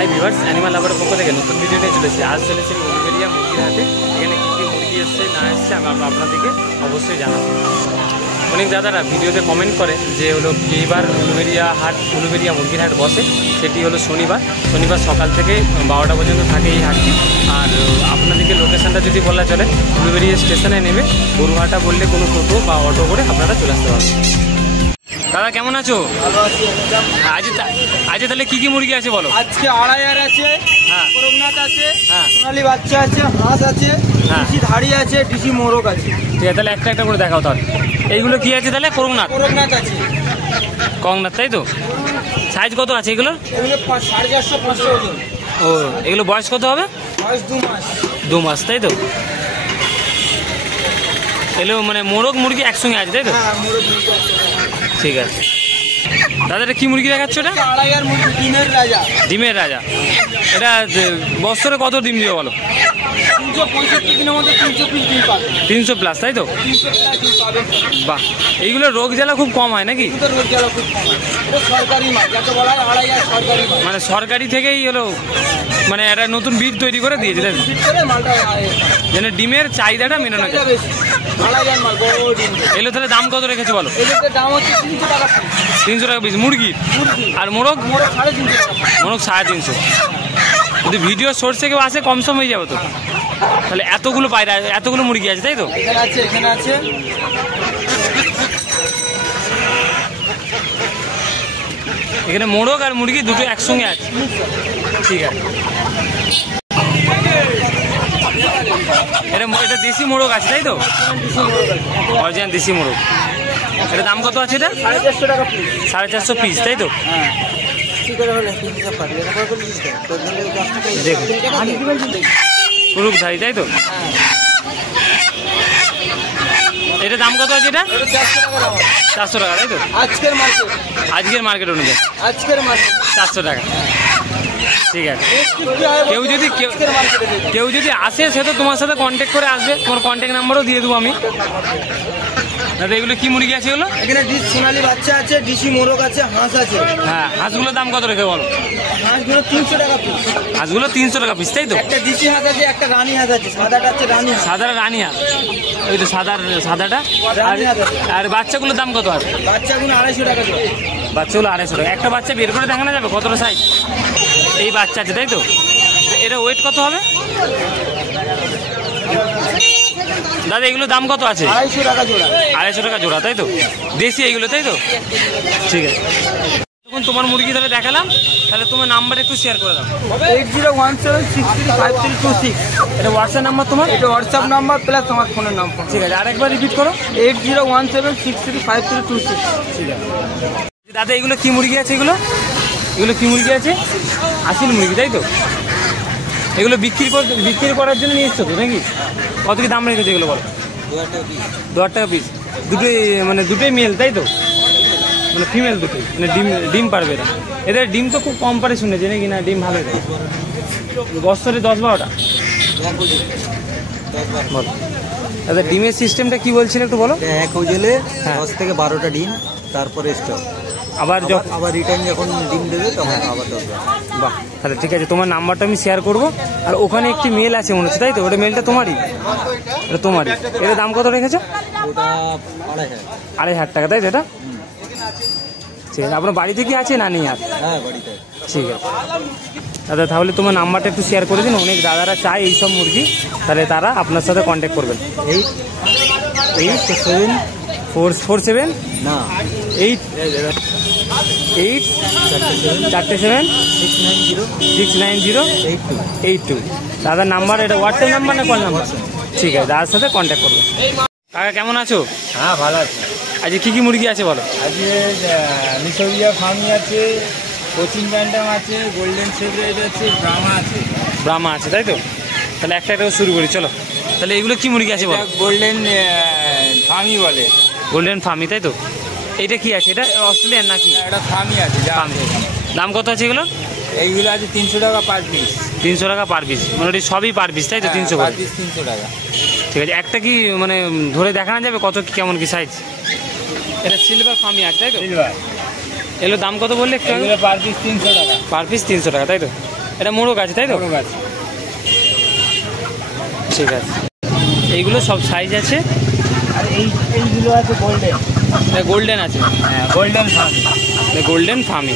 Hi viewers, animal লাভারের পক্ষ থেকে নতুন ভিডিও নিয়ে চলেছি। আজ চলেছি উলুবেড়িয়া মুরগির হাটে। এখানে কী কী মুরগি এসছে না এসছে আমি আপনাদেরকে অবশ্যই জানাবো। অনেক দাদারা ভিডিওতে কমেন্ট করে যে হলো এইবার উলুবেড়িয়া মুরগির হাট বসে, সেটি হলো শনিবার সকাল থেকে 12টা পর্যন্ত থাকে এই হাটটি। আর আপনাদেরকে লোকেশানটা যদি বলা চলে, উলুবেড়িয়া স্টেশনে নেমে গরুহাটা বললে কোনো টোটো বা অটো করে আপনারা চলে আসতে পারবেন। দাদা কেমন আছো? আজ তাহলে কি কি মুরগি আছে বলো? আজকে আড়াইয়ার আছে, করমনাথ আছে, সোনালী বাচ্চা আছে, হাঁস আছে, ডিসি ধাড়ি আছে, ডিসি মোরগ আছে। ঠিক আছে, তাহলে একটা একটা করে দেখাও। তাহলে এইগুলো কি আছে? তাহলে করমনাথ আছে, করমনাথ, তাই তো? সাইজ কত আছে এগুলোর? 450-500 ওজন। ও, এগুলো বয়স কত হবে? বয়স 2 মাস। 2 মাস, তাই তো? এগুলো মানে মোরগ মুরগি একসঙ্গে আছে, তাই তো? হ্যাঁ, মোরগ মুরগি। ঠিক আছে দাদা, এটা কি মুরগি দেখাচ্ছ? এটা আড়াইয়ার মুরগি, ডিমের রাজা। ডিমের রাজা। এটা বছরে কত ডিম দিবে বলো? 365 দিনের মধ্যে 300 পিস ডিম পাবে। 300 প্লাস, তাই তো? 300 প্লাস ডিম পাবে। বাহ, এইগুলো রোগ জ্বালা খুব কম হয় নাকি? রোগ জ্বালা খুব কম হয়। এটা সরকারি মাল, যাকে বলা হয় আড়াইয়ার সরকারি মাল। মানে সরকারি থেকেই হলো, মানে একটা নতুন বীজ তৈরি করে দিয়েছে, তাই তো? মালটা যেন ডিমের চাহিদাটা মেটানো যায়। আড়াইয়ার মাল, বড় ডিম। এগুলো তাহলে দাম কত রেখেছে বলো? এদের দাম হচ্ছে 300 টাকা। 300 টাকা পিস মুরগি। আর মোরগ? মোরগ 350 টাকা। মোরগ 350। যদি ভিডিও সোর্স থেকে আসে কম সম হয়ে যাবে তো। তাহলে এতগুলো পায়রা, এতগুলো মুরগি আছে, তাই তো? এখানে আছে। এখানে মোরগ আর মুরগি দুটো একসঙ্গে আছে। ঠিক আছে, এটা দেশি মোরগ আছে, তাই তো? অরিজিনাল দেশি মোরগ। এটা দাম কত আছে? এটা 450 টাকা পিস। 450 পিস, তাই তো? দেখুন কুরুকধারী, তাই তো? এটা দাম কত আছে? এটা 400 টাকা, তাই তো? আজকের মার্কেট অনুযায়ী 400 টাকা। ঠিক আছে, কেউ যদি আসে সে তো তোমার সাথে কন্ট্যাক্ট করে আসবে। তোমার কন্ট্যাক্ট নাম্বারও দিয়ে দেবো আমি। দাদা এগুলো কি মুরগি আছে? এগুলো এখানে সোনালী বাচ্চা আছে, ডিসি মোরগ আছে, হাঁস আছে। হ্যাঁ, হাঁসগুলোর দাম কত রেখে বলো? হাঁসগুলো 300 টাকা পিস। হাঁসগুলো 300 টাকা পিস, তাই তো? একটা ডিসি হাঁস আছে, একটা রানী হাঁস আছে। সাদাটা আছে রানী হাঁস। সাদা রানী হাঁস, ওই তো সাদাটা। আর বাচ্চাগুলোর দাম কত আছে? বাচ্চাগুলো 250 টাকা জোড়া। বাচ্চাগুলো 250 টাকা। একটা বাচ্চা বের করে দেখানো যাবে কতটা সাইজ? এই বাচ্চা আছে, তাই তো? এটা ওয়েট কত হবে দাদা? এগুলো দাম কত আছে? 250 টাকা জোড়া। 250 টাকা জোড়া, তাই তো? দেশি এইগুলো, তাই তো? ঠিক আছে, এখন তোমার মুরগি তাহলে দেখালাম। তাহলে তোমার নাম্বার একটু শেয়ার করে দাও। 8017635326। এটা হোয়াটসঅ্যাপ নাম্বার তোমার? এটা হোয়াটসঅ্যাপ নাম্বার প্লাস আমার ফোনের নাম্বার। ঠিক আছে, আরেকবার রিপিট করো। 8017635326। ঠিক আছে দাদা, এগুলো কি মুরগি আছে? এগুলো কি মুরগি আছে? আসিল মুরগি, তাই তো? এগুলো বিক্রি করার জন্য নিয়ে এসছো তো নাকি? কত কি দাম রেখেছে এগুলো বলো? 2000 টাকা পিস। দুটোই মেল, তাই তো? মানে ফিমেল দুটোই, মানে ডিম পারবে এরা। এদের ডিম তো খুব কম পারে শুনেছি নাকি? না, ডিম ভালো দেয়। বছরে 10-12টা বলো। দাদা ডিমের সিস্টেমটা কি বলছিল একটু বলো? 1 ওজেলে 10 থেকে 12টা ডিম, তারপরে স্টপ। আবার রিটার্ন যখন ডিম দেবে তখন আবার 10। বাহ, তাহলে ঠিক আছে, তোমার নাম্বারটা আমি শেয়ার করবো। আর ওখানে একটি মেল আছে মনে হচ্ছে, তাই তো? ওটা মেলটা তোমারই? এটা তোমারই। এর দাম কত রেখেছো? ওটা 2,500 টাকা, তাই তো? এটা ঠিক আছে। আপনার বাড়িতে কি আছে না নেই আর? হ্যাঁ, বাড়িতে। ঠিক আছে দাদা, তাহলে তোমার নাম্বারটা একটু শেয়ার করে দিন। অনেক দাদারা চায় এইসব মুরগি, তাহলে তারা আপনার সাথে কন্ট্যাক্ট করবেন। 847 না 847-690-82 দাদার নাম্বার। এটা হোয়াটসঅ্যাপ নাম্বার না কল নাম্বার? ঠিক আছে, দাদার সাথে কন্ট্যাক্ট করবেন। কাকা কেমন আছো? হ্যাঁ, ভালো আছি। আজকে কি মুরগি আছে বলো? আজকে মিশরিয়া ফার্মি আছে, কোচিং ব্যান্ডাম আছে, গোল্ডেন সেভরেট আছে, ব্রাহ্মা আছে, তাই তো? তাহলে একটা শুরু করি, চলো। তাহলে এগুলো কি মুরগি আছে বলো? গোল্ডেন ফার্মি বলে। গোল্ডেন ফার্মি, তাই তো? এইটা কি আছে? এটা অস্ট্রেলিয়ান নাকি? এটা ফার্মি আছে। দাম কত আছে এগুলো? এইগুলো আছে 300 টাকা পার পিস। 300 টাকা পার পিস, মানে সবই পার পিস, তাই তো? 300 পার পিস 300 টাকা। ঠিক আছে, একটা কি মানে ধরে দেখানো যাবে কত কেমন কি সাইজ? এটা সিলভার ফার্মি আছে, তাই তো? সিলভার। এগুলো দাম কত বললে? পার পিস 300 টাকা। পার পিস 300 টাকা, তাই তো? এটা মোরগ আছে তাই তো? মোরগ আছে। ঠিক আছে, এইগুলো সব সাইজ আছে। আর এইগুলো আছে গোল্ডেন। এটা গোল্ডেন আছে। হ্যাঁ, গোল্ডেন ফার্মি। এটা গোল্ডেন ফার্মি।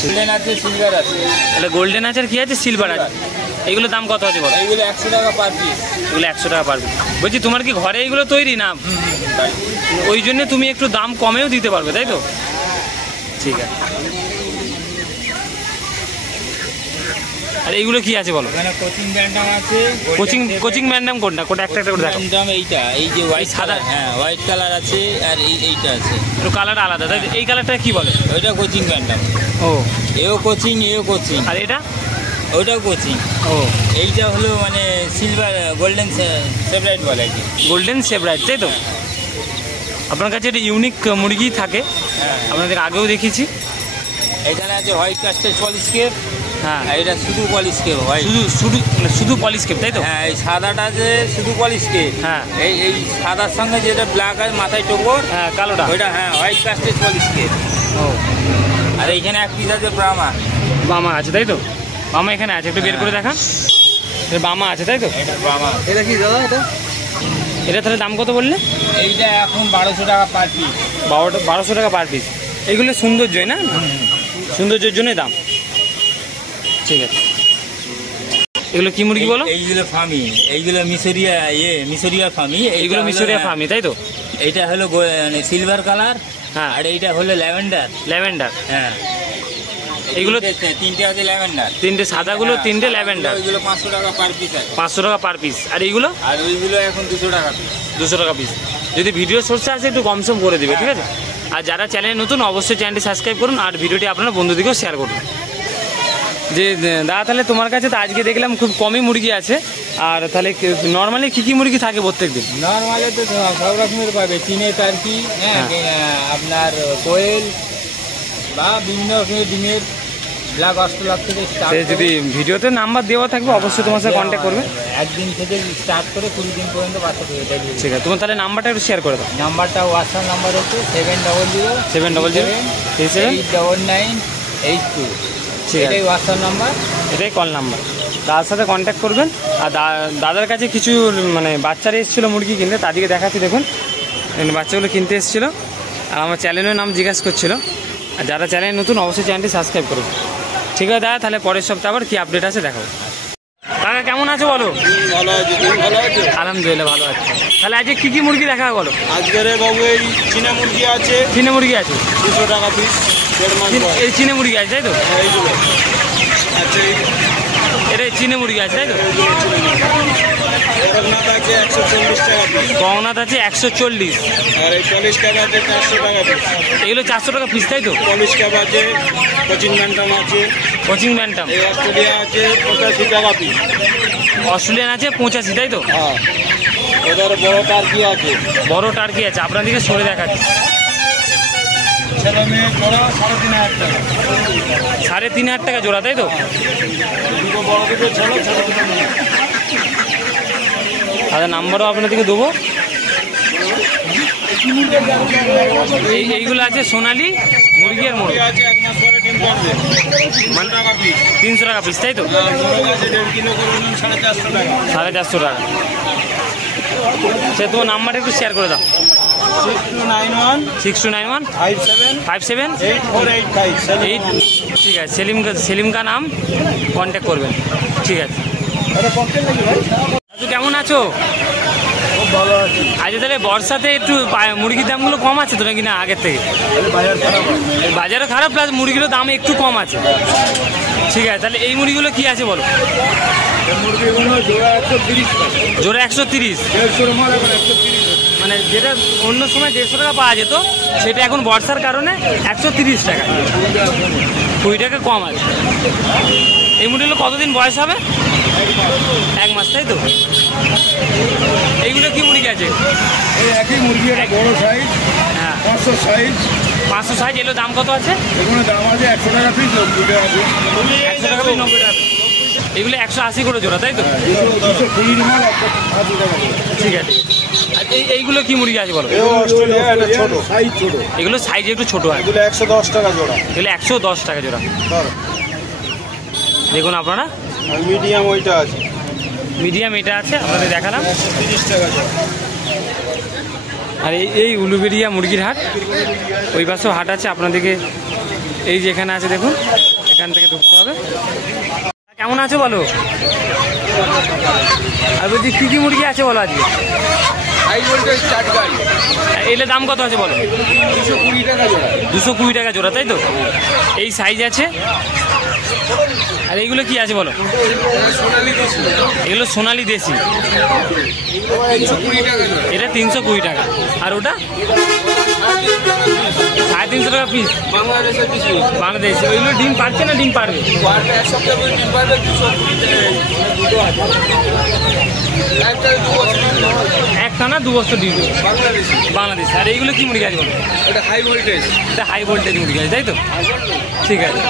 গোল্ডেন আছে, সিলভার আছে। এটা গোল্ডেন আছে আর কি আছে? সিলভার আছে। এইগুলোর দাম কত আছে বলো? এইগুলো 100 টাকা পার পিস। এগুলো 100 টাকা পার পিস। বলছি তোমার কি ঘরে এইগুলো তৈরি না? ওই জন্য তুমি একটু দাম কমেও দিতে পারবে তাই তো? ঠিক আছে। আর এইগুলো কি আছে বলো? এখানে কোচিং ব্যান্ডাম আছে। কোচিং ব্যান্ডাম কোনটা? কোটা একটা একটা করে দেখো। ব্যান্ডাম এইটা, এই যে হোয়াইট সাদা। কালার। হ্যাঁ, হোয়াইট কালার আছে। আর এইটা আছে, একটু কালার আলাদা তাই তো? এই কালারটা কি বলে? ওইটা কোচিং ব্যান্ডাম। ও, এও কোচিং, এও কোচিং। আর এটা? ওইটাও কোচিং। ও, এইটা হলো মানে সিলভার, গোল্ডেন সেপারেট বলে। গোল্ডেন সেভরাইট তাই তো? আপনার কাছে এটা ইউনিক মুরগি থাকে, হ্যাঁ। আপনাদের আগেও দেখেছি। এখানে আছে হোয়াইট কাস্টার্ড পলিশ কেপ। হ্যাঁ, আর এটা শুধু পলিশ কেপ। হোয়াইট শুধু পলিশ কেপ তাই তো? হ্যাঁ, এই সাদাটা আছে শুধু পলিশ কেপ। হ্যাঁ। এই সাদার সঙ্গে যেটা ব্ল্যাক আর মাথায় টোপর, হ্যাঁ, কালোটা। ওইটা হ্যাঁ হোয়াইট কাস্টার্ড পলিশ কেপ। ও, আর এইখানে এক পিস আছে ব্রাহ্মা। বামা আছে তাই তো? বামা এখানে আছে, একটু বের করে দেখান। এটা বামা আছে তাই তো? এটা ব্রাহ্মা। এটা কি দাদা? এটা তাহলে দাম কত বললে? এইটা এখন 1200 টাকা পার পিস। 1200 টাকা পার পিস। এগুলো সৌন্দর্যই না? সৌন্দর্যের জন্যই দাম। ঠিক আছে। এগুলো কি মুরগি বলো? এইগুলো ফার্মি। এইগুলো মিশরিয়া ফার্মি। এইগুলো মিশরিয়া ফার্মি তাই তো? এইটা হলো মানে সিলভার কালার। হ্যাঁ। আর এইটা হলো ল্যাভেন্ডার। হ্যাঁ, এইগুলো তিনটে আছে ল্যাভেন্ডার। তিনটে সাদাগুলো, তিনটে ল্যাভেন্ডার। ওইগুলো 500 টাকা পার পিস আছে। 500 টাকা পার পিস। আর এইগুলো? আর ওইগুলো এখন 200 টাকা পিস। 200 টাকা পিস। যদি ভিডিও সোর্সে আসে একটু কম সম করে দিবে, ঠিক আছে? আর যারা চ্যানেলে নতুন অবশ্যই চ্যানেলটি সাবস্ক্রাইব করুন, আর ভিডিওটি আপনার বন্ধুদেরকেও শেয়ার করুন। যে দাদা, তাহলে তোমার কাছে তো আজকে দেখলাম খুব কমই মুরগি আছে। আর তাহলে নর্মালি কী মুরগি থাকে প্রত্যেক দিন? নর্মালি তো সব রকমের পাবে। চীনে টার্কি, হ্যাঁ, আপনার কোয়েল বা বিভিন্ন রকমের ডিমের ব্ল্যাক অস্ট্রেলিয়া থেকে স্টার্ট। যদি ভিডিওতে নাম্বার দেওয়া থাকবে অবশ্যই তোমার সাথে কন্ট্যাক্ট করবে। একদিন থেকে স্টার্ট করে 20 দিন পর্যন্ত বাচ্চা পেয়ে যাবে। ঠিক আছে, তোমার তাহলে নাম্বারটা একটু শেয়ার করে দাও। নাম্বারটা হোয়াটসঅ্যাপ নাম্বার হচ্ছে 700-737-82982। ঠিক আছে, এটাই হোয়াটসঅ্যাপ নাম্বার, এটাই কল নাম্বার। দাদার সাথে কন্ট্যাক্ট করবেন। আর দাদার কাছে কিছু মানে বাচ্চারা এসেছিলো মুরগি কিনতে, তাদেরকে দেখাচ্ছি। দেখুন, বাচ্চাগুলো কিনতে এসেছিলো আর আমার চ্যানেলের নাম জিজ্ঞাসা করছিল। আর যারা চ্যানেল নতুন অবশ্যই চ্যানেলটি সাবস্ক্রাইব করুন। ঠিক আছে দাদা, তাহলে পরের সপ্তাহে আবার কী আপডেট আছে দেখাবো। দাদা কেমন আছো বলো? ভালো আছে, তুমি ভালো আছো? আলহামদুলিল্লাহ ভালো আছে। তাহলে আজকে কী মুরগি দেখা বলো? আজকের বাবু এই চীনা মুরগি আছে। চীনা মুরগি আছে 200 টাকা পিস। 1.5 মাস বয়স। এই চীনা মুরগি আছে তাই তো? এইগুলো আচ্ছা, এটা চীনা মুরগি আছে তাই তো? করকনাথ আছে 140 টাকা পিস। করকনাথ আছে 140। আর এই পলিশ ক্যাপ আছে 400 টাকা পিস। এগুলো 400 টাকা পিস তাই তো? পলিশ ক্যাপ আছে, কোচিং ব্যান্টাম আছে। কোচিং ব্যান্টাম এই অস্ট্রেলিয়া আছে 85 টাকা পিস। অস্ট্রেলিয়ান আছে 85 তাই তো? হ্যাঁ, ওদের বড় টার্কি আছে। বড় টার্কি আছে, আপনাদেরকে সরে দেখাচ্ছি। ছেলে মেয়ে জোড়া 3,500 টাকা। 3,500 টাকা জোড়া তাই তো? দুটো বড় দুটো ছেলে, ছোট দুটো মেয়ে। তাদের নাম্বারও আপনাদেরকে দেবো। এইগুলো আছে সোনালি মুরগি আর মোরগ আছে 1 মাস পরে ডিম পারবে। 300 টাকা পিস। 300 টাকা পিস তাই তো? মোরগ আছে 1.5 কিলো করে নিন 450 টাকা। 450 টাকা। সে তোমার নাম্বারটা একটু শেয়ার করে দাও। 6291 6291 57 57 8485। 8। ঠিক আছে, সেলিম কা নাম, কন্ট্যাক্ট করবেন। ঠিক আছে। কেমন আছো? খুব ভালো আছে। আজ তাহলে বর্ষাতে একটু মুরগির দামগুলো কম আছে তো নাকি? না আগের থেকে? বাজার খারাপ। বাজারও খারাপ, প্লাস মুরগিরও দাম একটু কম আছে। ঠিক আছে, তাহলে এই মুরগিগুলো কি আছে বলো? মুরগিগুলো জোড়া 130 টাকা। জোরে 130। 150 মাল এখন 130। মানে যেটা অন্য সময় 150 টাকা পাওয়া যেত, সেটা এখন বর্ষার কারণে 130 টাকা। 20 টাকা কম আছে। এই মুরগিগুলো কতদিন বয়স হবে? 1 মাস তাই তো? এইগুলো কি মুরগি আছে? এই একই মুরগি, একটা বড় সাইজ। হ্যাঁ, 500 সাইজ। 500 সাইজ। এগুলো দাম কত আছে? এগুলো দাম আছে 100 টাকা পিস, 90 টাকা পিস। 100 টাকা পিস, 90 টাকা। এগুলো 180 করে জোড়া তাই তো? 220 মাল 180 টাকা। ঠিক আছে। আর এইগুলো কি মুরগি আছে বলো? অস্ট্রেলিয়া, এটা ছোট সাইজ, ছোট। এগুলো সাইজে একটু ছোট হয়, এগুলো 110 টাকা জোড়া। এগুলো 110 টাকা জোড়া। দেখুন আপনারা, আর মিডিয়াম ওইটা আছে, মিডিয়াম এটা আছে আপনাদের দেখালাম, 30 টাকা জোড়া। আর এই উলুবেড়িয়া মুরগির হাট, ওই পাশেও হাট আছে আপনাদেরকে, এই যে এখানে আছে দেখুন, এখান থেকে ঢুকতে হবে। কেমন আছে বলো? আর বলছি কী কী মুরগি আছে বলো আজকে? এলে দাম কত আছে বলো? 220 টাকা জোড়া। 220 টাকা জোড়া, তাই তো? এই সাইজ আছে। আর এইগুলো কি আছে বলো? এগুলো সোনালি দেশি, এটা 320 টাকা। আর ওটা 350 টাকা পিস, বাংলাদেশ। ওইগুলো ডিম পারছে না ডিম পারবে? একটা না 2 বছর ডিম, বাংলাদেশ। আর এইগুলো কি মুরগি আছে বলো? এটা হাই ভোল্টেজ, এটা হাই ভোল্টেজ মুরগি আছে, তাই তো? ঠিক আছে,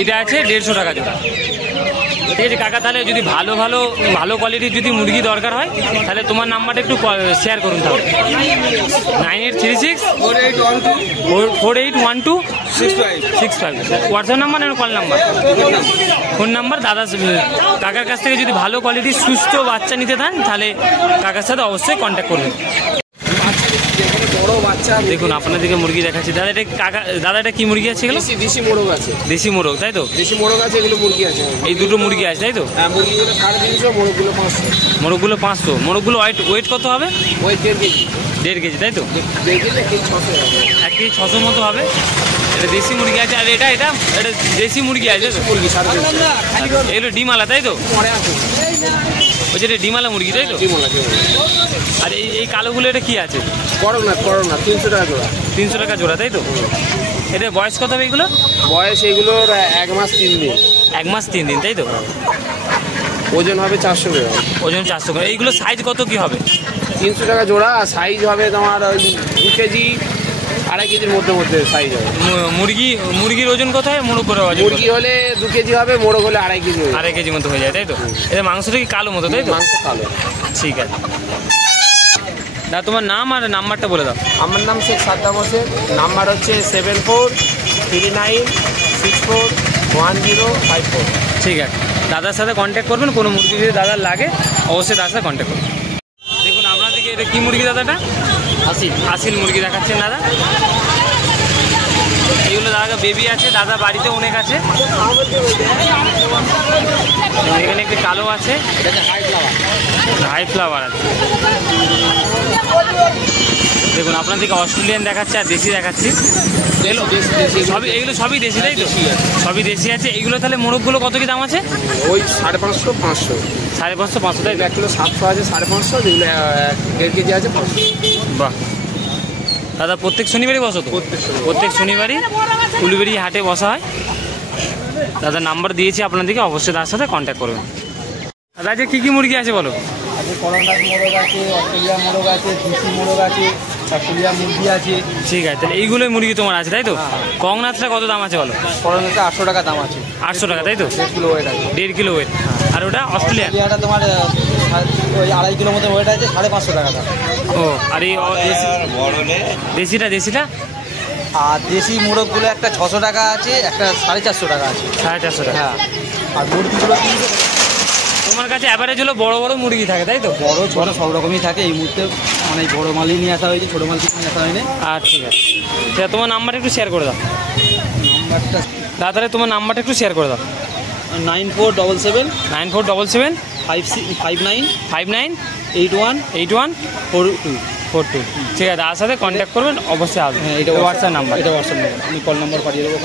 এটা আছে 150 টাকা জোড়া। ঠিক আছে কাকা, তাহলে যদি ভালো কোয়ালিটির যদি মুরগি দরকার হয় তাহলে তোমার নাম্বারটা একটু শেয়ার করুন তাহলে। 9836 481265 হোয়াটসঅ্যাপ নাম্বার না কল নাম্বার? Phone number. দাদা কাকার কাছ থেকে যদি ভালো কোয়ালিটির সুস্থ বাচ্চা নিতে চান তাহলে কাকার সাথে অবশ্যই কন্ট্যাক্ট করবেন। বড় বাচ্চা। দেখুন আপনাদেরকে মুরগি দেখাচ্ছি। দাদা এটা কি মুরগি আছে এগুলো? দেশি মোরগ আছে, দেশি মোরগ, তাই তো? দেশি মোরগ আছে, এগুলো মুরগি আছে। এই দুটো মুরগি আছে, তাই তো? হ্যাঁ, মুরগিগুলো 350, মোরগগুলো 500। মোরগগুলো 500। মোরগগুলো ওয়েট কত হবে? ওই 1.5 কেজি। 1.5 কেজি, তাই তো? 1.5 কেজি, 1 কেজি 600 হবে। 1 কেজি 600 মতো হবে। এটা দেশি মুরগি আছে। আর এটা দেশি মুরগি আছে তো? মুরগি 550। এগুলো ডিমালা, তাই তো? পরে আছে ওই যে এটা ডিমালা মুরগি, তাই তো? আর এই কালোগুলো এটা কি আছে? করোনা 300 টাকা জোড়া। 300 টাকা জোড়া, তাই তো? এটা বয়স কত হবে এগুলো? বয়স এগুলোর 1 মাস 3 দিন। 1 মাস 3 দিন, তাই তো? ওজন হবে 400 গ্রাম। ওজন 400 গ্রাম। এইগুলো সাইজ কত কি হবে? 300 টাকা জোড়া। আর সাইজ হবে তোমার ওই 2 কেজি 2.5 কেজির মধ্যে সাইজ হবে। মুরগির ওজন কত হয়? মোরগ করে মুরগি হলে 2 কেজি হবে, মোরগ হলে 2.5 কেজি হবে। 2.5 কেজি মতো হয়ে যায়, তাই তো? এটা মাংসটা কি কালো মতো, তাই তো? মাংস কালো। ঠিক আছে দাদা, তোমার নাম আর নাম্বারটা বলে দাও। আমার নাম শেখ সাদ্দাম হোসেন, নাম্বার হচ্ছে 7439641054। ঠিক আছে, দাদার সাথে কন্ট্যাক্ট করবেন। কোনো মুরগি যদি দাদার লাগে অবশ্যই তার সাথে কন্ট্যাক্ট করবেন। দেখুন আপনাদেরকে এটা কী মুরগি দাদাটা? আসিল মুরগি দেখাচ্ছেন দাদা। এইগুলো দাদা বেবি আছে, দাদা বাড়িতে অনেক আছে। এখানে একটি কালো আছে, হাই ফ্লাওয়ার আছে। দেখুন আপনাদেরকে অস্ট্রেলিয়ান দেখাচ্ছে আর দেশি দেখাচ্ছি। এগুলো সবই দেশি, তাই তো? সবই দেশি আছে। এইগুলো তাহলে মোরগগুলো কত কি দাম আছে? ওই 550, 500। 550, 500, তাই? 1 কিলো 700 আছে, 550। যেগুলো 1.5 কেজি আছে 500। বাহ দাদা, প্রত্যেক শনিবারই বসো তো? প্রত্যেক শনিবারই উলুবেড়ি হাটে বসা হয়। দাদা নাম্বার দিয়েছি আপনাদেরকে, অবশ্যই তার সাথে কন্ট্যাক্ট করবেন। দাদা যে কী কী মুরগি আছে বলো? আছে করকনাথ মোরগ আছে, অস্ট্রেলিয়া মোরগ আছে, দেশি মোরগ আছে, অস্ট্রেলিয়া মুরগি আছে। ঠিক আছে, তাহলে এইগুলোই মুরগি তোমার আছে, তাই তো? করকনাথটা কত দাম আছে বলো? করকনাথটা 800 টাকা দাম আছে। 800 টাকা, তাই তো? 1.5 কিলো ওয়েট আছে। 1.5 কিলো ওয়েট। আর ওটা অস্ট্রেলিয়ান? অস্ট্রেলিয়াটা তোমার ওই 2.5 কিলো মতো ওয়েট আছে, 550 টাকা দাম। ও, আর এই দেশিটা? আর দেশি মোরগগুলো একটা 600 টাকা আছে, একটা 450 টাকা আছে। 450 টাকা। হ্যাঁ, আর মুরগিগুলো তোমার কাছে অ্যাভারেজ হলো বড় বড় মুরগি থাকে, তাই তো? বড় ছোট সব রকমই থাকে। এই মুহূর্তে মানে বড় মালই নিয়ে আসা হয়েছে, ছোটো মাল কিছু নিয়ে আসা হয়নি। ঠিক আছে, তোমার নাম্বারটা একটু শেয়ার করে দাও। নাম্বারটা দাদা তাহলে তোমার নাম্বারটা একটু শেয়ার করে দাও। 9477 9477 59 81 42 42। ঠিক আছে, তার সাথে কন্ট্যাক্ট করবেন, অবশ্যই আসবেন। হ্যাঁ, এটা হোয়াটসঅ্যাপ নাম্বার। এটা হোয়াটসঅ্যাপ নাম্বার, আমি কল নাম্বার পাঠিয়ে দেবো।